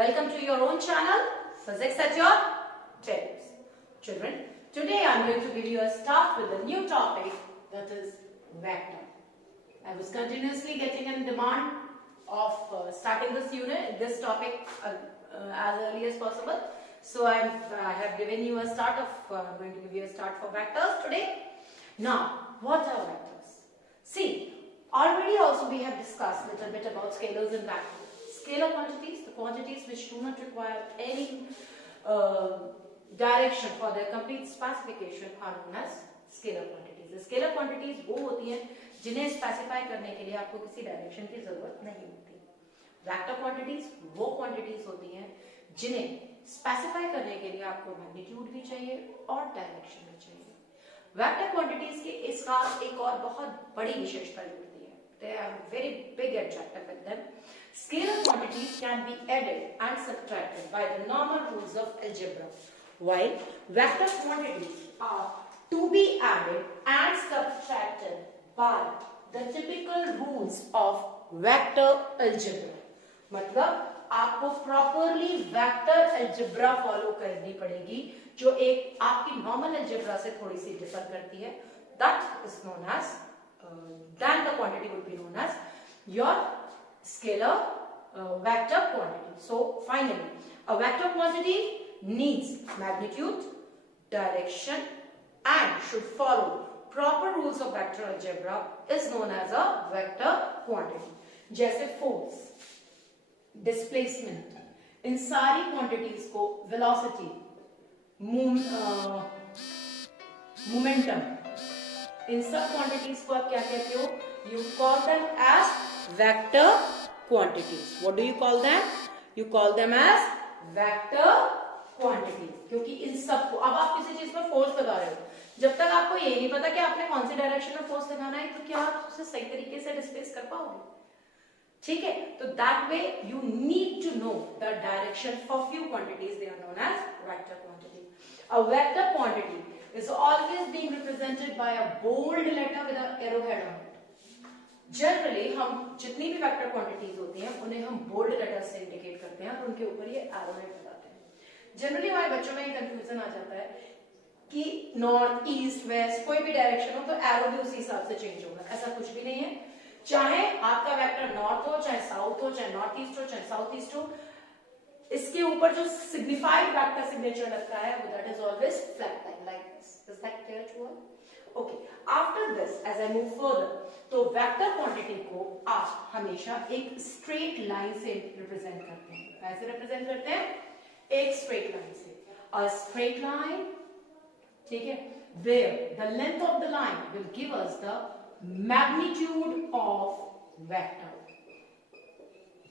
Welcome to your own channel, Physics at your Tips. Children, today I am going to give you a start with a new topic, that is vector. I was continuously getting in demand of starting this topic as early as possible. So I have given you a start of, going to give you a start for vectors today. Now, what are vectors? See, already also we have discussed a little bit about scalars and vectors. Scalar quantities, the quantities which do not require any direction for their complete specification are known as scalar quantities. The scalar quantities वो होती हैं जिन्हें स्पेसिफाई करने के लिए आपको किसी डायरेक्शन की जरूरत नहीं होती. वेक्टर क्वांटिटीज वो क्वांटिटीज होती हैं जिन्हें स्पेसिफाई करने के लिए आपको मैग्नीट्यूड भी चाहिए और डायरेक्शन भी चाहिए. वेक्टर क्वांटिटीज के इसका एक और बहुत बड़ी विशेषता होती है. They have very big attractor with them. Scalar quantities can be added and subtracted by the normal rules of algebra, while vector quantities are to be added and subtracted by the typical rules of vector algebra. मतलब आपको properly vector algebra follow करनी पड़ेगी जो एक आपकी normal algebra से थोड़ी सी differ करती है. That is known as then the quantity would be known as your scalar vector quantity. So finally, a vector quantity needs magnitude, direction and should follow proper rules of vector algebra is known as a vector quantity. जैसे force, displacement, इन सारी quantities को velocity, momentum, इन सब क्वांटिटीज को आप क्या कहते हो? You call them as vector quantities. What do you call them? You call them as vector quantities. क्योंकि इन सब को अब आप किसी चीज पर फोर्स लगा रहे हो, जब तक आपको ये नहीं पता कि आपने कौन सी डायरेक्शन में फोर्स लगाना है तो क्या आप उसे सही तरीके से डिस्प्लेस कर पाओगे? ठीक है, तो that way you need to know the direction for few quantities. They are known as vector quantity. A vector quantity is always being represented by a bold letter with an arrowhead on it. Generally हम जितनी भी vector quantities होती हैं उन्हें हम bold letter से इंडिकेट करते हैं और उनके ऊपर ये एरोहेड लगाते हैं. जनरली हमारे बच्चों में ये कंफ्यूजन आ जाता है कि नॉर्थ ईस्ट वेस्ट कोई भी डायरेक्शन हो तो एरो भी उसी हिसाब से चेंज होगा. ऐसा कुछ भी नहीं है. चाहे आपका वेक्टर नॉर्थ हो, चाहे साउथ हो, चाहे नॉर्थ ईस्ट हो, चाहे साउथ ईस्ट हो, इसके ऊपर जो सिग्निफाइड वेक्टर सिग्नेचर लगता है वो that is always flat line like this. Is that clear to all? Okay, after this as I move further, तो वेक्टर क्वांटिटी को आप हमेशा एक स्ट्रेट लाइन से रिप्रेजेंट करते हैं. कैसे रिप्रेजेंट करते हैं? एक स्ट्रेट लाइन से. अ स्ट्रेट लाइन, ठीक है, where the length of the line will give us the magnitude of vector.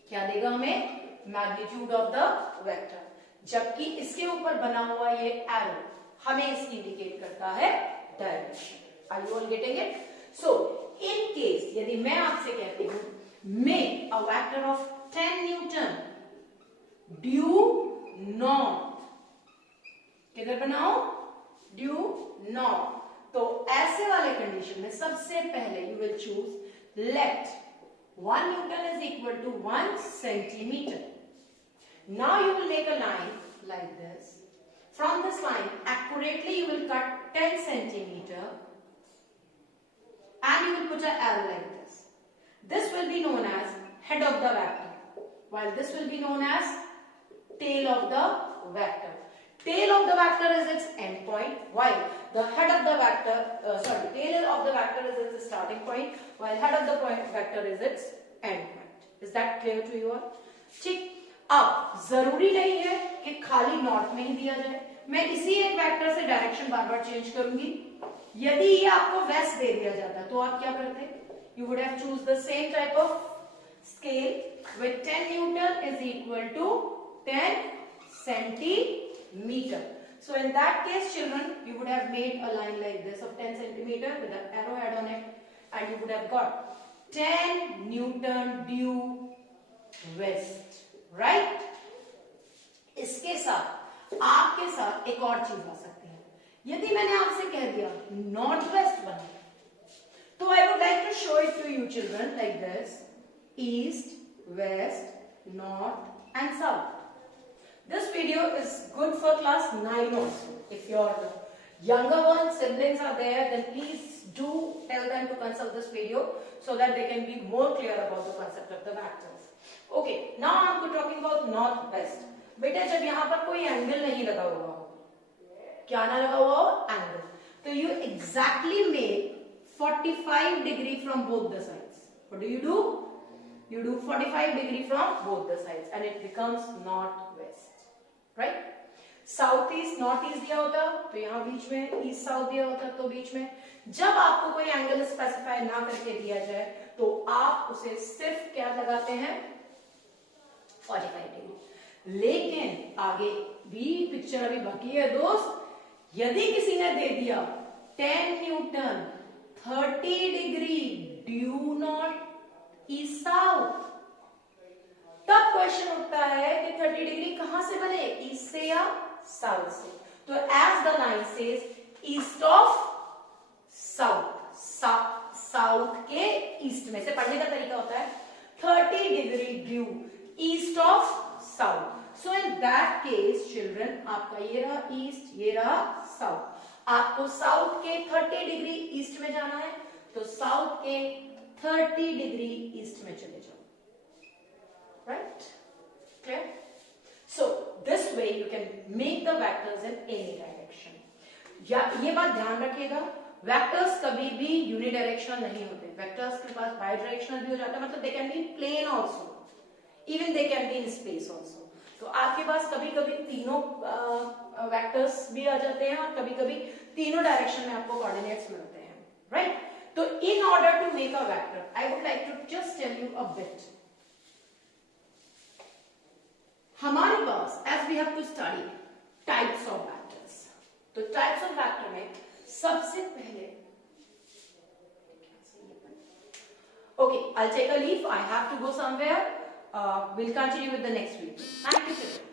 क्या देगा हमें? Magnitude of the vector. जबकि इसके ऊपर बना हुआ ये एरो हमें इसकी इंडिकेट करता है direction. Are you all getting it? So in case यदि मैं आपसे कहती हूं make a vector of 10 newton due north, किधर बनाओ? Due north. तो ऐसे वाले कंडीशन में सबसे पहले you will choose let 1 Newton is equal to 1 centimeter. Now you will make a line like this. From this line, accurately you will cut 10 centimeter and you will put an arrow like this. This will be known as head of the vector, while this will be known as tail of the vector. Tail of the vector is its end point, while the head of the vector, tail of the vector is its starting point, while head of the vector is its end point. Is that clear to you all? ठीक. अब जरूरी नहीं है कि खाली नॉर्थ में ही दिया जाए. मैं इसी एक वेक्टर से डायरेक्शन बार बार चेंज करूंगी. यदि ये आपको वेस्ट दे दिया जाता तो आप क्या करते? You would have choose the same type of scale with 10 newton is equal to 10 centimeter. So in that case, children, you would have made a line like this of 10 centimeter with an arrowhead on it, and you would have got 10 Newton due west, right? इसके साथ आपके साथ एक और चीज आ सकती है. यदि मैंने आपसे कह दिया नॉर्थ वेस्ट बना, तो I would like to show it to you children like this: east, west, north and south. This video is good for class 9 also. If your younger ones, siblings are there, then please do tell them to consult this video so that they can be more clear about the concept of the vectors. Okay, now I'm talking about north west. बेटा जब यहाँ पर कोई एंगल नहीं लगा हुआ हो, क्या ना लगा हुआ हो, एंगल, तो you exactly make 45 degree from both the sides. What do? You do 45 degree from both the sides and it becomes northwest, right? South east north east दिया होता तो यहाँ बीच में ईस्ट साउथ दिया होता तो बीच में. जब आपको कोई एंगल स्पेसिफाई ना करके दिया जाए तो आप उसे सिर्फ क्या लगाते हैं, 45 डिग्री. लेकिन आगे भी पिक्चर अभी बाकी है दोस्त. यदि किसी ने दे दिया 10 न्यूटन 30 degree due north east south, तब क्वेश्चन उठता है कि 30 डिग्री कहां से बने, ईस्ट से या साउथ से. तो as the line says east of south, south के ईस्ट में से पढ़ने का तरीका होता है 30 degree due east of south. So in that case children, आपका ये रहा ईस्ट, ये रहा साउथ. आपको साउथ के 30 डिग्री ईस्ट में जाना है तो साउथ के 30 डिग्री ईस्ट में चले जाओ. Right? Clear? So this way you can make the vectors in any direction. या ये बात ध्यान रखिएगा, वेक्टर्स कभी भी यूनिडायरेक्शनल नहीं होते. वेक्टर्स के पास बाइडायरेक्शनल भी हो जाता है, मतलब they can be plane also, even they can be in space also. तो आपके पास कभी कभी तीनों वेक्टर्स भी आ जाते हैं और कभी कभी तीनों डायरेक्शन में आपको कोऑर्डिनेट्स मिलते हैं, राइट? तो in order to make a vector I would like to just tell you a bit. हमारे पास as we have to study types of vectors, तो टाइप्स ऑफ वेक्टर में सबसे पहले, okay, I'll take a leave. I have to go somewhere. We'll continue with the next video. Thank you.